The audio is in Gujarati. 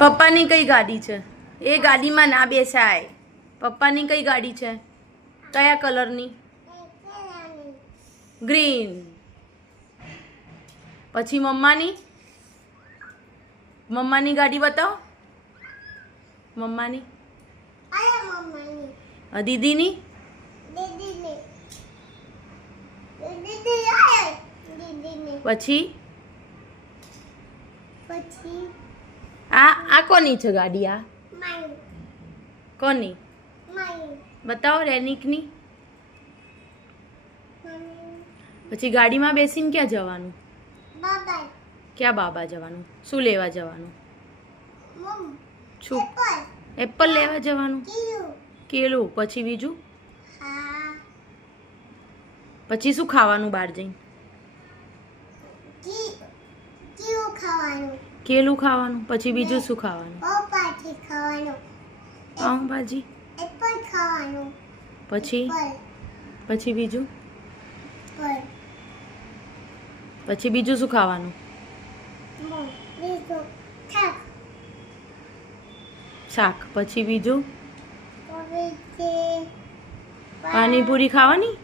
પપ્પાની કઈ ગાડી છે? એ ગાડીમાં ના બેસાય. પપ્પાની કઈ ગાડી છે? કયા કલરની? ગ્રીન. પછી મમ્માની? મમ્માની ગાડી બતાવો. મમ્માની. દીદીની? પછી આ કોની છે ગાડી? આ કોની? બતાવો. રેનિકની. પછી ગાડીમાં બેસીને ક્યાં જવાનું? ક્યાં બાબા જવાનું? શું લેવા જવાનું? શું? એપલ લેવા જવાનું? કેળું. પછી બીજું? પછી શું ખાવાનું બહાર જઈને? કેળું ખાવાનું. પછી બીજું શું ખાવાનું? પાઉંભાજી. પછી બીજું? પછી બીજું શું ખાવાનું? શાક. પછી બીજું? પાણીપુરી ખાવાની.